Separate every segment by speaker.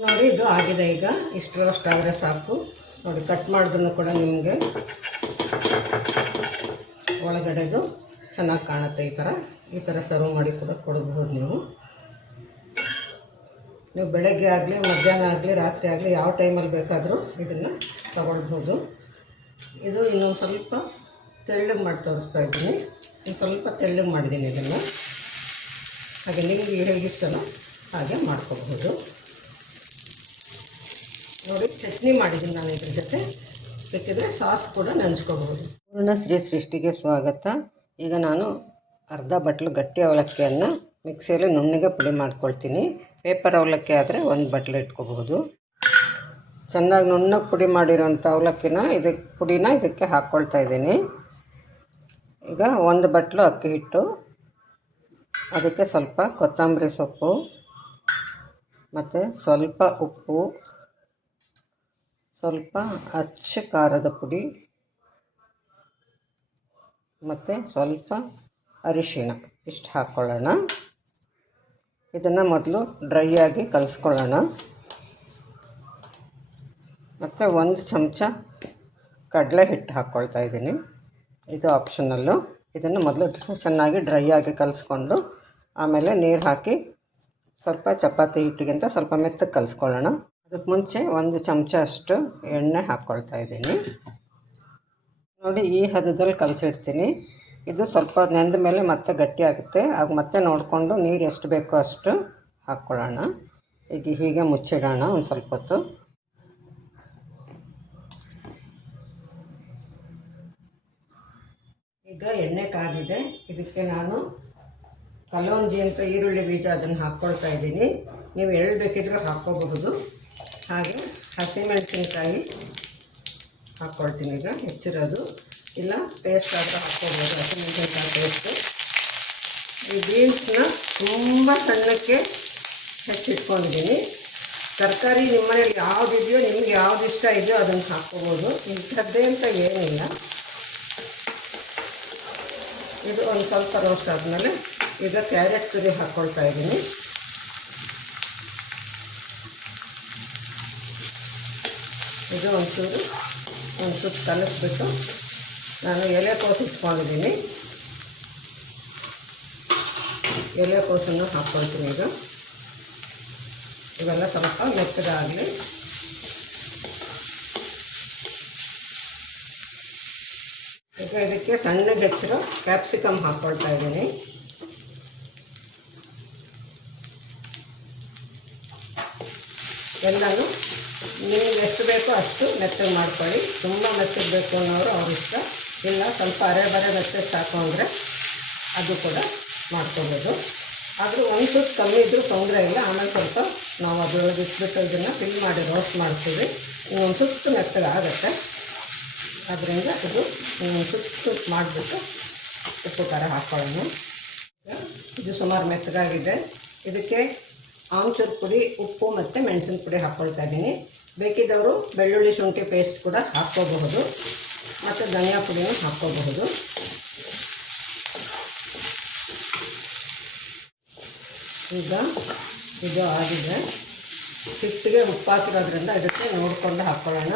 Speaker 1: ನೋಡಿ, ಇದು ಆಗಿದೆ ಈಗ. ಇಷ್ಟು ರೋಸ್ಟ್ ಆದರೆ ಸಾಕು. ನೋಡಿ ಕಟ್ ಮಾಡಿದ್ರು ಕೂಡ ನಿಮಗೆ ಒಳಗಡೆದು ಚೆನ್ನಾಗಿ ಕಾಣುತ್ತೆ ಈ ಥರ ಈ ಥರ ಸರ್ವ್ ಮಾಡಿ ಕೂಡ ಕೊಡಬಹುದು ನೀವು. ನೀವು ಬೆಳಗ್ಗೆ ಆಗಲಿ, ಮಧ್ಯಾಹ್ನ ಆಗಲಿ, ರಾತ್ರಿ ಆಗಲಿ ಯಾವ ಟೈಮಲ್ಲಿ ಬೇಕಾದರೂ ಇದನ್ನು ತಗೊಳ್ಬೋದು. ಇದು ಇನ್ನೊಂದು ಸ್ವಲ್ಪ ತೆಳ್ಳಗೆ ಮಾಡಿ ತೋರಿಸ್ತಾ ಇದ್ದೀನಿ. ಇನ್ನು ಸ್ವಲ್ಪ ತೆಳ್ಳಗೆ ಮಾಡಿದ್ದೀನಿ ಇದನ್ನು. ಹಾಗೆ ನಿಮಗೆ ಹೇಗಿಷ್ಟನೋ ಹಾಗೆ ಮಾಡ್ಕೋಬಹುದು. ನೋಡಿ, ಚಟ್ನಿ ಮಾಡಿದ್ದೀನಿ ನಾನು ಇದ್ರ ಜೊತೆ. ಬೇಕಿದ್ರೆ ಸಾಸ್ ಕೂಡ ನೆನೆಸ್ಕೋಬಹುದು ಪೂರ್ಣ ಶ್ರೀ ಸೃಷ್ಟಿಗೆ ಸ್ವಾಗತ. ಈಗ ನಾನು ಅರ್ಧ ಬಟ್ಲು ಗಟ್ಟಿ ಅವಲಕ್ಕಿಯನ್ನು ಮಿಕ್ಸಿಯಲ್ಲಿ ನುಣ್ಣಗೆ ಪುಡಿ ಮಾಡ್ಕೊಳ್ತೀನಿ. ಪೇಪರ್ ಅವಲಕ್ಕಿ ಆದರೆ ಒಂದು ಬಟ್ಲು ಇಟ್ಕೋಬಹುದು. ಚೆನ್ನಾಗಿ ನುಣ್ಣಗೆ ಪುಡಿ ಮಾಡಿರೋಂಥ ಅವಲಕ್ಕಿನ ಇದಕ್ಕೆ ಪುಡಿನ ಇದಕ್ಕೆ ಹಾಕ್ಕೊಳ್ತಾ ಇದ್ದೀನಿ. ಈಗ ಒಂದು ಬಟ್ಲು ಅಕ್ಕಿ ಹಿಟ್ಟು, ಅದಕ್ಕೆ ಸ್ವಲ್ಪ ಕೊತ್ತಂಬರಿ ಸೊಪ್ಪು, ಮತ್ತು ಸ್ವಲ್ಪ ಉಪ್ಪು ಸ್ವಲ್ಪ ಅಚ್ಚ ಖಾರದ ಪುಡಿ ಮತ್ತು ಸ್ವಲ್ಪ ಅರಿಶಿಣ ಇಷ್ಟು ಹಾಕ್ಕೊಳ್ಳೋಣ ಇದನ್ನು ಮೊದಲು ಡ್ರೈ ಆಗಿ ಕಲಿಸ್ಕೊಳ್ಳೋಣ. ಮತ್ತು ಒಂದು ಚಮಚ ಕಡಲೆ ಹಿಟ್ಟು ಹಾಕ್ಕೊಳ್ತಾ ಇದ್ದೀನಿ. ಇದು ಆಪ್ಷನಲ್ಲು. ಇದನ್ನು ಮೊದಲು ಚೆನ್ನಾಗಿ ಡ್ರೈ ಆಗಿ ಕಲಿಸ್ಕೊಂಡು ಆಮೇಲೆ ನೀರು ಹಾಕಿ ಸ್ವಲ್ಪ ಚಪಾತಿ ಹಿಟ್ಟಿಗಿಂತ ಸ್ವಲ್ಪ ಮೆತ್ತಗೆ ಕಲಿಸ್ಕೊಳ್ಳೋಣ. ಅದಕ್ಕೆ ಮುಂಚೆ ಒಂದು ಚಮಚ ಅಷ್ಟು ಎಣ್ಣೆ ಹಾಕ್ಕೊಳ್ತಾ ಇದ್ದೀನಿ. ನೋಡಿ, ಈ ಹದದಲ್ಲಿ ಕಲಸಿಡ್ತೀನಿ. ಇದು ಸ್ವಲ್ಪ ನೆಂದ ಮೇಲೆ ಮತ್ತೆ ಗಟ್ಟಿ ಆಗುತ್ತೆ. ಆಗ ಮತ್ತೆ ನೋಡಿಕೊಂಡು ನೀರು ಎಷ್ಟು ಬೇಕೋ ಅಷ್ಟು ಹಾಕ್ಕೊಳ್ಳೋಣ. ಈಗ ಹೀಗೆ ಮುಚ್ಚಿಡೋಣ ಒಂದು ಸ್ವಲ್ಪ ಹೊತ್ತು. ಈಗ ಎಣ್ಣೆ ಕಾದಿದೆ ಇದಕ್ಕೆ ನಾನು ಕಲೋಂಜಿ ಅಂತ ಈರುಳ್ಳಿ ಬೀಜ ಅದನ್ನು ಹಾಕ್ಕೊಳ್ತಾ ಇದ್ದೀನಿ. ನೀವು ಎಳ್ಳು ಬೇಕಿದ್ರೆ ಹಾಕ್ಕೋಬಹುದು. ಹಾಗೆ ಹಸಿಮೆಣಸಿನ್ಕಾಯಿ ಹಾಕ್ಕೊಳ್ತೀನಿ ಈಗ, ಹೆಚ್ಚಿರೋದು. ಇಲ್ಲ ಪೇಸ್ಟ್ ಆದರೂ ಹಾಕ್ಕೊಬೋದು ಹಸಿಮೆಣಸಿನ್ಕಾಯಿ ಪೇಸ್ಟು ಈ ಬೀನ್ಸ್ನ ತುಂಬ ಸಣ್ಣಕ್ಕೆ ಹೆಚ್ಚಿಟ್ಕೊಂಡಿದ್ದೀನಿ. ತರಕಾರಿ ನಿಮ್ಮನೇಲಿ ಯಾವುದಿದೆಯೋ, ನಿಮ್ಗೆ ಯಾವ್ದು ಇಷ್ಟ ಇದೆಯೋ ಅದನ್ನು ಹಾಕ್ಕೋಬೋದು ಇಂಥದ್ದೇ ಅಂತ ಏನಿಲ್ಲ. ಇದು ಒಂದು ಸ್ವಲ್ಪ ರೋಸ್ಟ್ ಆದಮೇಲೆ ಈಗ ಕ್ಯಾರೆಟ್ ತುರಿ ಹಾಕ್ಕೊಳ್ತಾ ಇದ್ದೀನಿ. ಇದು ಒಂಚೂರು ಒಂದು ಸುತ್ತು ಕಲಿಸ್ಬಿಟ್ಟು ನಾನು ಎಲೆಕೋಸು ಇಟ್ಕೊಂಡಿದ್ದೀನಿ ಎಲೆಕೋಸನ್ನು ಹಾಕ್ಕೊಳ್ತೀನಿ ಈಗ ಇವೆಲ್ಲ ಸ್ವಲ್ಪ ಮೆತ್ತಗಾಗಲಿ ಈಗ ಇದಕ್ಕೆ ಸಣ್ಣಗೆ ಹೆಚ್ಚಿರೋ ಕ್ಯಾಪ್ಸಿಕಮ್ ಹಾಕ್ಕೊಳ್ತಾ ಇದ್ದೀನಿ ಎಲ್ಲನೂ ನಿಮಗೆ ಎಷ್ಟು ಬೇಕೋ ಅಷ್ಟು ಮೆತ್ತಗೆ ಮಾಡ್ಕೊಳ್ಳಿ. ತುಂಬ ಮೆತ್ತಗೆ ಬೇಕು ಅನ್ನೋರು ಅವ್ರ ಇಷ್ಟ. ಇಲ್ಲ ಸ್ವಲ್ಪ ಅರೆ ಬರೆ ಮೆತ್ತಗೆ ಸಾಕು ಅಂದರೆ ಅದು ಕೂಡ ಮಾಡ್ಕೊಬೋದು. ಆದರೂ ಒಂದು ಸುತ್ತು ಕಮ್ಮಿ ಇದ್ದರೂ ತೊಂದರೆ ಇಲ್ಲ. ಆಮೇಲೆ ಸ್ವಲ್ಪ ನಾವು ಅದರೊಳಗೆ ಇಟ್ಬಿಟ್ಟು ಇದನ್ನು ಫಿಲ್ ಮಾಡಿ ರೋಸ್ಟ್ ಮಾಡ್ತೀವಿ. ಒಂದು ಸುತ್ತು ಮೆತ್ತಗೆ ಆಗುತ್ತೆ. ಅದರಿಂದ ಇದು ಸುತ್ತು ಮಾಡಿಬಿಟ್ಟು ಉಪ್ಪು ಖಾರ ಹಾಕ್ಕೊಳ್ಳೋಣ ಇದು ಸುಮಾರು ಮೆತ್ತಗಾಗಿದೆ. ಇದಕ್ಕೆ ಆಮ್ಚೂರು ಪುಡಿ, ಉಪ್ಪು ಮತ್ತು ಮೆಣಸಿನ ಪುಡಿ ಹಾಕ್ಕೊಳ್ತಾ ಇದ್ದೀನಿ. ಬೇಕಿದ್ದವರು ಬೆಳ್ಳುಳ್ಳಿ ಶುಂಠಿ ಪೇಸ್ಟ್ ಕೂಡ ಹಾಕ್ಕೋಬಹುದು. ಮತ್ತು ಧನಿಯಾ ಪುಡಿಯನ್ನು ಹಾಕ್ಕೋಬಹುದು. ಈಗ ಇದು ಆಗಿದೆ. ಹಿಟ್ಟಿಗೆ ಉಪ್ಪು ಹಾಕಿರೋದ್ರಿಂದ ಇದಕ್ಕೆ ನೋಡಿಕೊಂಡು ಹಾಕ್ಕೊಳ್ಳೋಣ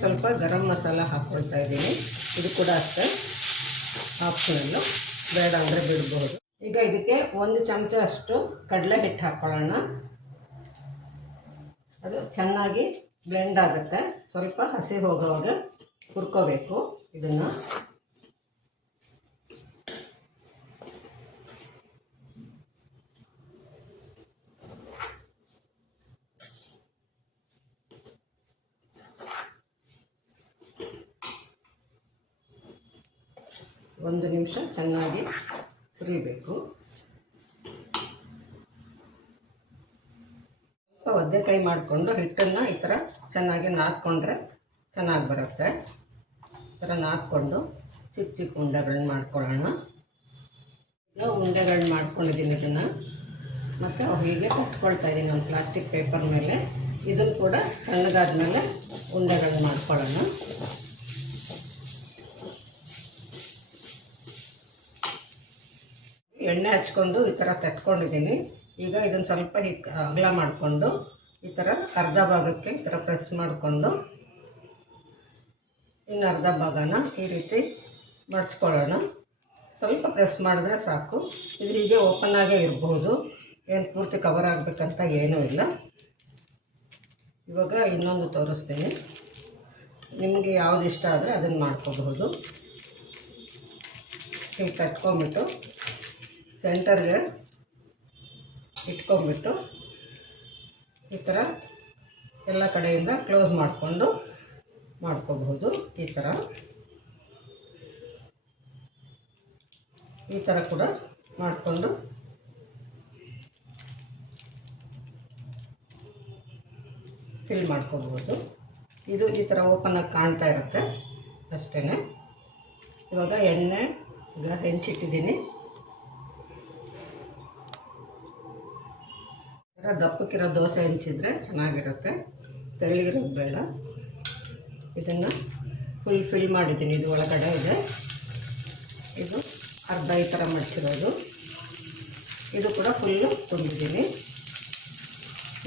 Speaker 1: ಸ್ವಲ್ಪ ಗರಂ ಮಸಾಲ ಹಾಕ್ಕೊಳ್ತಾ ಇದ್ದೀನಿ. ಇದು ಕೂಡ ಅಷ್ಟೇ. ಆಪ್ಷನಲ್ಲು ಬೇಡ ಅಂದರೆ ಬಿಡಬಹುದು. ಈಗ ಇದಕ್ಕೆ ಒಂದು ಚಮಚ ಅಷ್ಟು ಕಡಲೆ ಹಿಟ್ಟು ಹಾಕ್ಕೊಳ್ಳೋಣ ಅದು ಚೆನ್ನಾಗಿ ಬ್ಲೆಂಡ್ ಆಗುತ್ತೆ. ಸ್ವಲ್ಪ ಹಸಿ ಹೋಗುವಾಗ ಹುರ್ಕೋಬೇಕು ಇದನ್ನು. ಒಂದು ನಿಮಿಷ ಚೆನ್ನಾಗಿ ಹುರಿಬೇಕು. ಸ್ವಲ್ಪ ಒದ್ದೆಕಾಯಿ ಮಾಡಿಕೊಂಡು ಹಿಟ್ಟನ್ನು ಈ ಥರ ಚೆನ್ನಾಗಿ ನಾದ್ಕೊಂಡ್ರೆ ಚೆನ್ನಾಗಿ ಬರುತ್ತೆ. ಈ ಥರ ನಾದ್ಕೊಂಡು ಚಿಕ್ಕ ಚಿಕ್ಕ ಉಂಡೆಗಳನ್ನ ಮಾಡ್ಕೊಳ್ಳೋಣ. ಉಂಡೆಗಳನ್ನ ಮಾಡ್ಕೊಂಡಿದ್ದೀನಿ ಇದನ್ನು. ಮತ್ತು ಹೀಗೆ ಕಟ್ಕೊಳ್ತಾ ಇದ್ದೀನಿ ಒಂದು ಪ್ಲಾಸ್ಟಿಕ್ ಪೇಪರ್ ಮೇಲೆ. ಇದನ್ನು ಕೂಡ ತಣ್ಣಗಾದ್ಮೇಲೆ ಉಂಡೆಗಳನ್ನ ಮಾಡ್ಕೊಳ್ಳೋಣ ಎಣ್ಣೆ ಹಚ್ಕೊಂಡು ಈ ಥರ ತಟ್ಕೊಂಡಿದ್ದೀನಿ. ಈಗ ಇದನ್ನು ಸ್ವಲ್ಪ ಹಿಕ್ ಅಗಲ ಮಾಡಿಕೊಂಡು ಈ ಥರ ಅರ್ಧ ಭಾಗಕ್ಕೆ ಈ ಥರ ಪ್ರೆಸ್ ಮಾಡಿಕೊಂಡು ಇನ್ನು ಅರ್ಧ ಭಾಗನ ಈ ರೀತಿ ಮಡ್ಚ್ಕೊಳ್ಳೋಣ. ಸ್ವಲ್ಪ ಪ್ರೆಸ್ ಮಾಡಿದ್ರೆ ಸಾಕು. ಇದು ಹೀಗೆ ಓಪನ್ ಆಗೇ ಇರಬಹುದು ಏನು ಪೂರ್ತಿ ಕವರ್ ಆಗಬೇಕಂತ ಏನೂ ಇಲ್ಲ. ಇವಾಗ ಇನ್ನೊಂದು ತೋರಿಸ್ತೀನಿ. ನಿಮಗೆ ಯಾವ್ದು ಇಷ್ಟ ಆದರೆ ಅದನ್ನು ಮಾಡ್ಕೋಬಹುದು. ಹೀಗೆ ಕಟ್ಕೊಂಬಿಟ್ಟು ಸೆಂಟರ್ಗೆ ಇಟ್ಕೊಂಡ್ಬಿಟ್ಟು ಈ ಥರ ಎಲ್ಲ ಕಡೆಯಿಂದ ಕ್ಲೋಸ್ ಮಾಡಿಕೊಂಡು ಮಾಡ್ಕೋಬಹುದು ಈ ಥರ. ಈ ಥರ ಕೂಡ ಮಾಡಿಕೊಂಡು ಫಿಲ್ ಮಾಡ್ಕೋಬಹುದು. ಇದು ಈ ಥರ ಓಪನ್ ಆಗಿ ಕಾಣ್ತಾ ಇರುತ್ತೆ ಅಷ್ಟೇ ಇವಾಗ ಎಣ್ಣೆ, ಈಗ ಹೆಂಚಿಟ್ಟಿದ್ದೀನಿ ಈ ಥರ ದಪ್ಪಕ್ಕಿರೋ ದೋಸೆ ಹೆಂಚಿದ್ರೆ ಚೆನ್ನಾಗಿರುತ್ತೆ. ತೆಳ್ಳಗಿರೋದು ಬೇಡ. ಇದನ್ನು ಫುಲ್ ಫಿಲ್ ಮಾಡಿದ್ದೀನಿ. ಇದು ಒಳಗಡೆ ಇದೆ. ಇದು ಅರ್ಧ ಈ ಥರ ಮಡಿಸಿರೋದು ಇದು ಕೂಡ ಫುಲ್ಲು ತುಂಬಿದ್ದೀನಿ.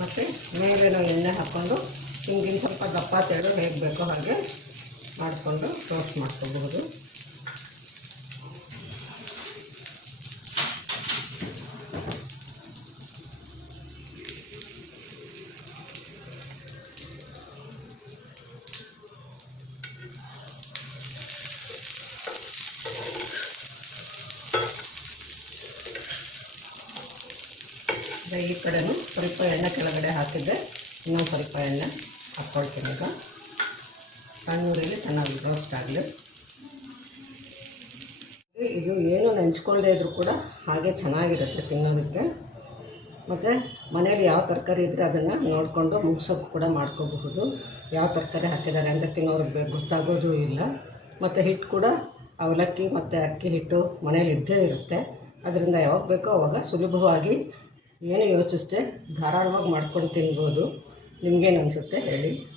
Speaker 1: ಮತ್ತು ಮೇಲೆ ನಾವು ಎಣ್ಣೆ ಹಾಕ್ಕೊಂಡು ಹಿಂಗಿನ ಸ್ವಲ್ಪ ದಪ್ಪ ತೆಳು ಹೇಗೆ ಬೇಕೋ ಹಾಗೆ ಮಾಡಿಕೊಂಡು ಟೋಸ್ಟ್ ಮಾಡ್ಕೋಬಹುದು ಅದೇ ಈ ಕಡೆನೂ ಸ್ವಲ್ಪ ಎಣ್ಣೆ ಕೆಳಗಡೆ ಹಾಕಿದ್ದೆ. ಇನ್ನೊಂದು ಸ್ವಲ್ಪ ಎಣ್ಣೆ ಹಾಕ್ಕೊಳ್ತೀನಿ ಈಗ. ಸಣ್ಣೂರಲ್ಲಿ ಚೆನ್ನಾಗಿ ರೋಸ್ಟ್ ಆಗಲಿ. ಇದು ಏನು ನೆಂಚ್ಕೊಳ್ಳದೇ ಇದ್ರೂ ಕೂಡ ಹಾಗೆ ಚೆನ್ನಾಗಿರುತ್ತೆ ತಿನ್ನೋದಕ್ಕೆ. ಮತ್ತು ಮನೆಯಲ್ಲಿ ಯಾವ ತರಕಾರಿ ಇದ್ದರೆ ಅದನ್ನು ನೋಡಿಕೊಂಡು ಮುಗಿಸೋಕ್ಕೂ ಕೂಡ ಮಾಡ್ಕೋಬಹುದು. ಯಾವ ತರಕಾರಿ ಹಾಕಿದ್ದಾರೆ ಅಂತ ತಿನ್ನೋರಿಗೆ ಗೊತ್ತಾಗೋದು ಇಲ್ಲ. ಮತ್ತು ಹಿಟ್ಟು ಕೂಡ ಅವಲಕ್ಕಿ ಮತ್ತು ಅಕ್ಕಿ ಹಿಟ್ಟು ಮನೇಲಿ ಇದ್ದೇ ಇರುತ್ತೆ. ಅದರಿಂದ ಯಾವಾಗ ಬೇಕೋ ಅವಾಗ ಸುಲಭವಾಗಿ ಏನು ಯೋಚಿಸ್ದೆ ಧಾರಾಳವಾಗಿ ಮಾಡ್ಕೊಂಡು ತಿನ್ಬೋದು. ನಿಮ್ಗೇನು ಅನಿಸುತ್ತೆ ಹೇಳಿ?